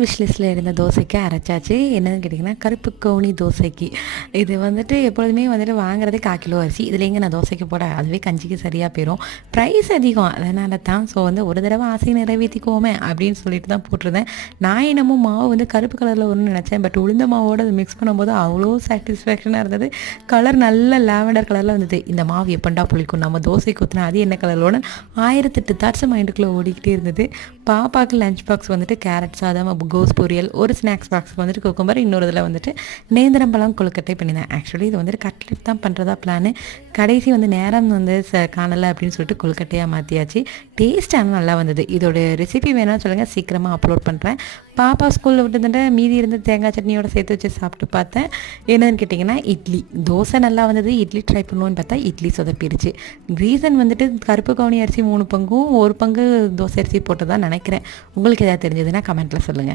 விஷ்லிஸ்ட்டில் இருந்த தோசைக்கு அரைச்சாச்சு. என்னன்னு கேட்டிங்கன்னா கருப்பு கவுனி தோசைக்கு. இது வந்துட்டு எப்பொழுதுமே வந்துட்டு வாங்குறதே கால் கிலோ அரிசி. இதில் எங்கே நான் தோசைக்கு போட? அதுவே கஞ்சிக்கு சரியாக போயிடும் ப்ரைஸ் அதிகம். அதனால தான். ஸோ வந்து ஒரு தடவை ஆசையை நிறைவேற்றிக்குவோமே அப்படின்னு சொல்லிட்டு தான் போட்டிருந்தேன். நான் என்னமோ மாவு வந்து கருப்பு கலரில் வரும்னு நினச்சேன். பட் உளுந்த மாவோட அது மிக்ஸ் பண்ணும்போது அவ்வளோ சாட்டிஸ்ஃபேக்ஷனாக இருந்தது. கலர் நல்ல லாவெண்டர் கலரில் வந்தது. இந்த மாவு எப்பண்டா புளிக்கும்? நம்ம தோசை ஊற்றினா அது என்ன கலரோட ஆயிரத்தெட்டு தாட்ஸ் மைண்டுக்குள்ளே ஓடிக்கிட்டே இருந்தது. பாப்பாவுக்கு லஞ்ச் பாக்ஸ் வந்துட்டு கேரட் சாதம் கோஸ் பொரியல் ஒரு ஸ்நாக்ஸ் பாக்ஸ் வந்துட்டு குக்கும்பர் இன்னொரு இதில் வந்துட்டு நேந்திரம்பழம் கொழுக்கட்டை பண்ணியிருந்தேன். ஆக்சுவலி இது வந்துட்டு கட்லெட் தான் பண்ணுறதா பிளான் கடைசி வந்து நேரம் வந்து ச காணலை அப்படின்னு சொல்லிட்டு கொழுக்கட்டையாக மாற்றியாச்சு டேஸ்ட் ஆனால் நல்லா வந்தது. இதோட ரெசிபி வேணாம்னு சொல்லுங்கள் சீக்கிரமாக அப்லோட் பண்ணுறேன் பாப்பா ஸ்கூலில் விட்டுட்டு மீதி இருந்து தேங்காய் சட்னியோட சேர்த்து வச்சு சாப்பிட்டு பார்த்தேன். என்னன்னு கேட்டிங்கன்னா இட்லி. தோசை நல்லா வந்தது. இட்லி ட்ரை பண்ணுவோன்னு பார்த்தா இட்லி சொதப்பிடுச்சு. ரீசன் வந்துட்டு கருப்பு கவுனி அரிசி மூணு பங்கும் ஒரு பங்கு தோசை அரிசி போட்டதா நினைக்கிறேன். உங்களுக்கு எதாவது தெரிஞ்சதுன்னா கமெண்ட்டில் சொல்லுங்கள்